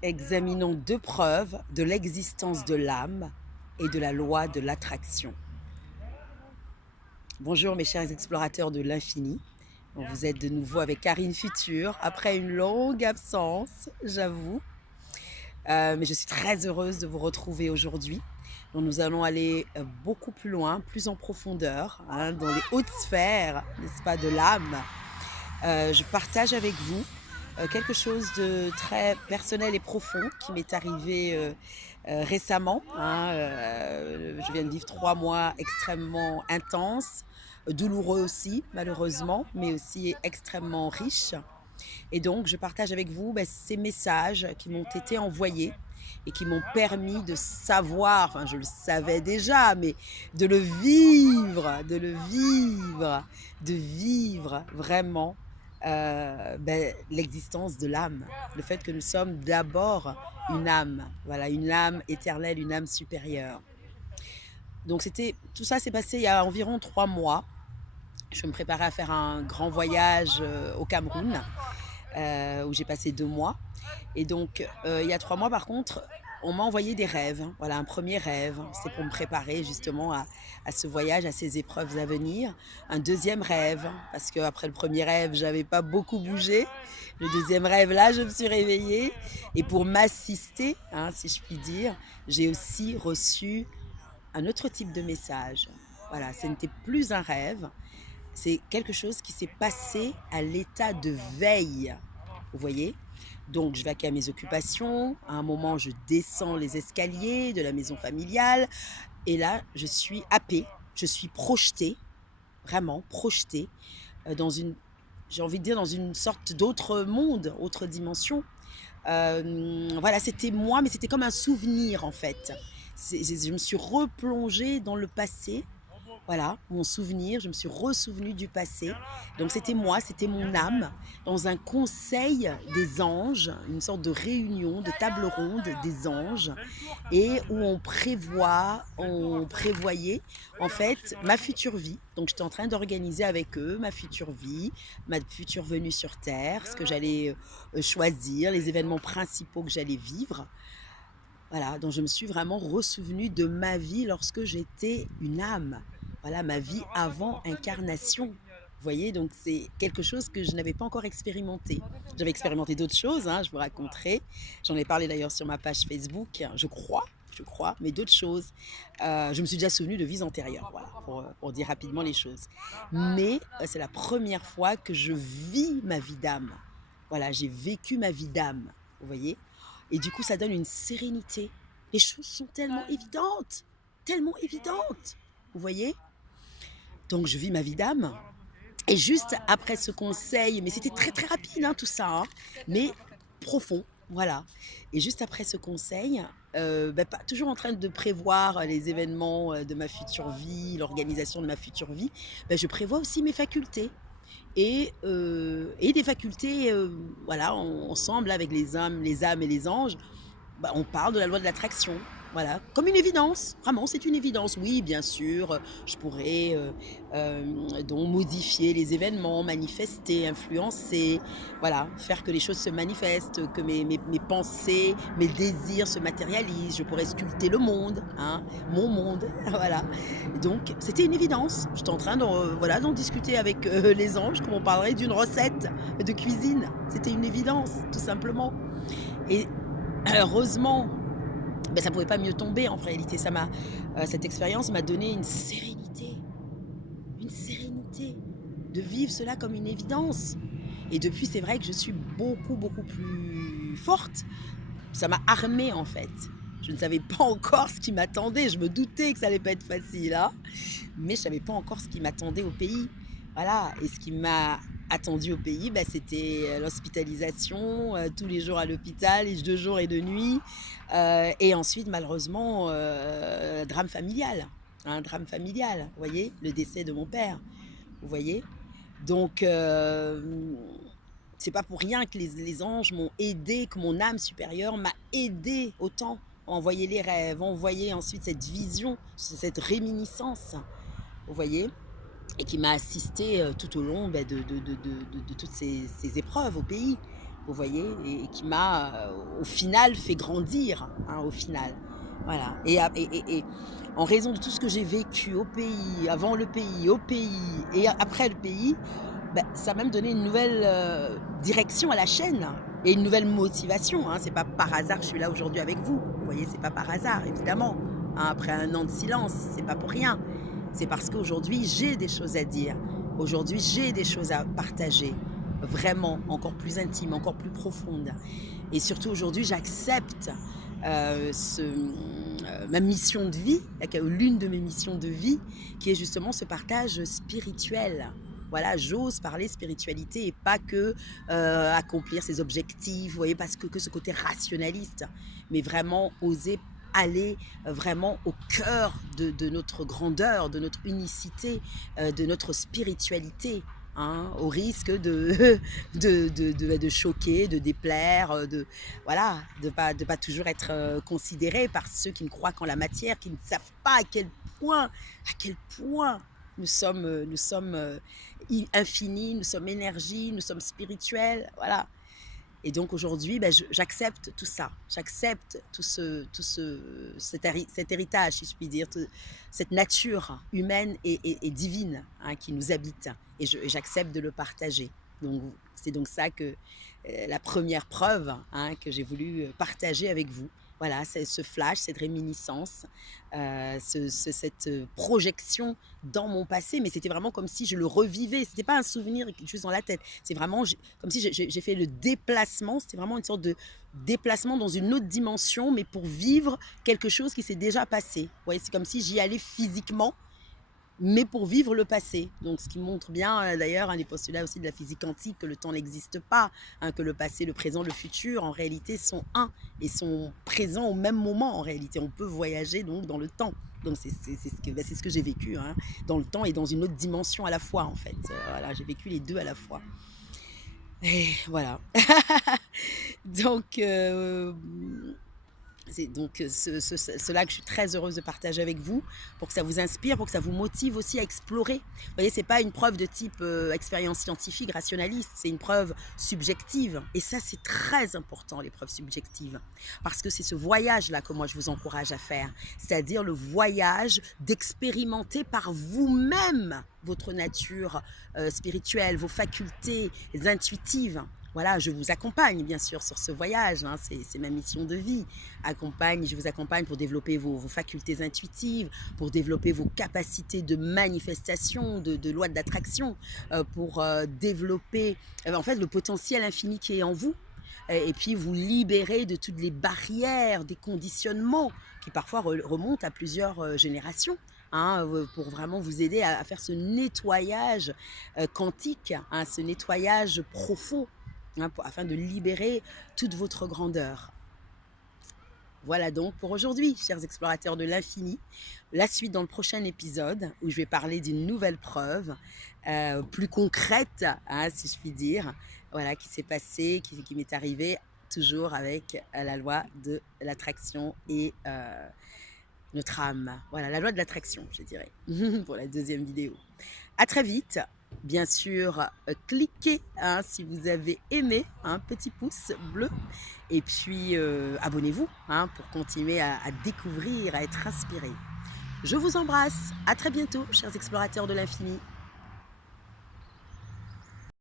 Examinons deux preuves de l'existence de l'âme et de la loi de l'attraction. Bonjour mes chers explorateurs de l'infini. Vous êtes de nouveau avec Karine Future après une longue absence, j'avoue. Mais je suis très heureuse de vous retrouver aujourd'hui. Donc nous allons aller beaucoup plus loin, plus en profondeur, dans les hautes sphères, n'est-ce pas, de l'âme. Je partage avec vous quelque chose de très personnel et profond qui m'est arrivé récemment. Je viens de vivre 3 mois extrêmement intenses, douloureux aussi malheureusement, mais aussi extrêmement riches. Et donc je partage avec vous ces messages qui m'ont été envoyés et qui m'ont permis de savoir, enfin je le savais déjà, mais de le vivre, de vivre vraiment l'existence de l'âme, le fait que nous sommes d'abord une âme, voilà, une âme éternelle, une âme supérieure. Donc tout ça s'est passé il y a environ 3 mois. Je me préparais à faire un grand voyage au Cameroun, où j'ai passé 2 mois. Et donc, il y a 3 mois, par contre, on m'a envoyé des rêves. Voilà, un premier rêve, c'est pour me préparer justement à ce voyage, à ces épreuves à venir. Un deuxième rêve, parce qu'après le premier rêve, j'avais pas beaucoup bougé. Le deuxième rêve, là, je me suis réveillée. Et pour m'assister, si je puis dire, j'ai aussi reçu un autre type de message. Voilà, ce n'était plus un rêve, c'est quelque chose qui s'est passé à l'état de veille. Vous voyez? Donc, je vais à mes occupations. À un moment, je descends les escaliers de la maison familiale. Et là, je suis happée. Je suis projetée, vraiment projetée, dans une, j'ai envie de dire, dans une sorte d'autre monde, autre dimension. Voilà, c'était moi, mais c'était comme un souvenir, en fait. Je me suis replongée dans le passé. Voilà, mon souvenir, je me suis ressouvenue du passé. Donc c'était moi, c'était mon âme, dans un conseil des anges, une sorte de réunion, de table ronde des anges, et où on prévoyait en fait ma future vie. Donc j'étais en train d'organiser avec eux ma future vie, ma future venue sur Terre, ce que j'allais choisir, les événements principaux que j'allais vivre. Voilà, donc je me suis vraiment ressouvenue de ma vie lorsque j'étais une âme. Voilà, ma vie avant incarnation. Vous voyez, donc c'est quelque chose que je n'avais pas encore expérimenté. J'avais expérimenté d'autres choses, je vous raconterai. J'en ai parlé d'ailleurs sur ma page Facebook, je crois, mais d'autres choses. Je me suis déjà souvenue de vies antérieures, voilà, pour dire rapidement les choses. Mais c'est la première fois que je vis ma vie d'âme. Voilà, j'ai vécu ma vie d'âme, vous voyez. Et du coup, ça donne une sérénité. Les choses sont tellement évidentes, vous voyez. Donc, je vis ma vie d'âme. Et juste après ce conseil, mais c'était très très rapide tout ça, mais profond, voilà. Et juste après ce conseil, toujours en train de prévoir les événements de ma future vie, l'organisation de ma future vie, je prévois aussi mes facultés. Et des facultés, voilà, ensemble avec les âmes et les anges, on parle de la loi de l'attraction. Voilà, comme une évidence, vraiment, c'est une évidence. Oui, bien sûr, je pourrais donc modifier les événements, manifester, influencer, voilà, faire que les choses se manifestent, que mes pensées, mes désirs se matérialisent. Je pourrais sculpter le monde, mon monde, voilà. Donc, c'était une évidence. J'étais en train voilà, d'en discuter avec les anges, comme on parlerait d'une recette de cuisine. C'était une évidence, tout simplement. Et heureusement, ça pouvait pas mieux tomber en réalité. Cette expérience m'a donné une sérénité de vivre cela comme une évidence. Et depuis, c'est vrai que je suis beaucoup, beaucoup plus forte. Ça m'a armée en fait. Je ne savais pas encore ce qui m'attendait. Je me doutais que ça allait pas être facile, mais je savais pas encore ce qui m'attendait au pays. Voilà, et ce qui m'a attendu au pays, c'était l'hospitalisation, tous les jours à l'hôpital, et 2 jours et 2 nuits, et ensuite malheureusement, un drame familial, vous voyez? Le décès de mon père, vous voyez? Donc c'est pas pour rien que les anges m'ont aidé, que mon âme supérieure m'a aidé autant à envoyer les rêves, envoyer ensuite cette vision, cette réminiscence, vous voyez? Et qui m'a assisté tout au long de toutes ces épreuves au pays. vous voyez, et qui m'a, au final fait grandir, hein, au final. Voilà, et en raison de tout ce que j'ai vécu au pays, avant le pays, au pays et après le pays, bah, ça m'a même donné une nouvelle, direction à la chaîne et une nouvelle motivation, hein. C'est pas par hasard que je suis là aujourd'hui avec vous. Vous voyez, c'est pas par hasard évidemment, hein, après un an de silence, c'est pas pour rien. C'est parce qu'aujourd'hui, j'ai des choses à dire. Aujourd'hui, j'ai des choses à partager, vraiment encore plus intimes, encore plus profondes, et surtout aujourd'hui, j'accepte, ma mission de vie, l'une de mes missions de vie, qui est justement ce partage spirituel. Voilà, j'ose parler spiritualité et pas que, accomplir ses objectifs, vous voyez? Parce que ce côté rationaliste, mais vraiment oser aller, vraiment au cœur de notre grandeur, de notre unicité, de notre spiritualité, hein, au risque de de choquer, de déplaire, voilà, de pas toujours être, considéré par ceux qui ne croient qu'en la matière, qui ne savent pas à quel point nous sommes, infinis, nous sommes énergie, nous sommes spirituels, voilà. Et donc aujourd'hui, ben, j'accepte tout ça. J'accepte cet héritage, si je puis dire, cette nature humaine et divine, hein, qui nous habite. Et j'accepte de le partager. Donc c'est donc ça que la première preuve, hein, que j'ai voulu partager avec vous. Voilà, c'est ce flash, cette réminiscence, cette projection dans mon passé, mais c'était vraiment comme si je le revivais. C'était pas un souvenir juste dans la tête. C'est vraiment comme si j'ai fait le déplacement. C'était vraiment une sorte de déplacement dans une autre dimension, mais pour vivre quelque chose qui s'est déjà passé. Vous voyez, c'est comme si j'y allais physiquement, mais pour vivre le passé. Donc, ce qui montre bien, d'ailleurs, un des postulats aussi de la physique quantique, que le temps n'existe pas, hein, que le passé, le présent, le futur, en réalité, sont un et sont présents au même moment, en réalité. On peut voyager donc dans le temps. Donc, c'est ce que j'ai vécu, hein, dans le temps et dans une autre dimension à la fois, en fait. Voilà, j'ai vécu les deux à la fois. Et voilà. Donc, c'est donc cela que je suis très heureuse de partager avec vous, pour que ça vous inspire, pour que ça vous motive aussi à explorer. Vous voyez, c'est pas une preuve de type expérience scientifique, rationaliste, c'est une preuve subjective. Et ça, c'est très important, les preuves subjectives. Parce que c'est ce voyage-là que moi, je vous encourage à faire. C'est-à-dire le voyage d'expérimenter par vous-même votre nature spirituelle, vos facultés intuitives. Voilà, je vous accompagne bien sûr sur ce voyage, hein, c'est ma mission de vie. Je vous accompagne pour développer vos facultés intuitives, pour développer vos capacités de manifestation, de loi d'attraction, pour développer en fait le potentiel infini qui est en vous. Et puis vous libérer de toutes les barrières, des conditionnements qui parfois remontent à plusieurs générations. Hein, pour vraiment vous aider à faire ce nettoyage quantique, hein, ce nettoyage profond, hein, afin de libérer toute votre grandeur. Voilà donc pour aujourd'hui, chers explorateurs de l'infini. La suite dans le prochain épisode, où je vais parler d'une nouvelle preuve, plus concrète, hein, si je puis dire, voilà, qui s'est passée, qui m'est arrivée, toujours avec la loi de l'attraction et notre âme. Voilà, la loi de l'attraction, je dirais, pour la deuxième vidéo. À très vite. Bien sûr, cliquez, hein, si vous avez aimé, un petit pouce bleu. Et puis, abonnez-vous, hein, pour continuer à découvrir, à être inspiré. Je vous embrasse. À très bientôt, chers explorateurs de l'infini.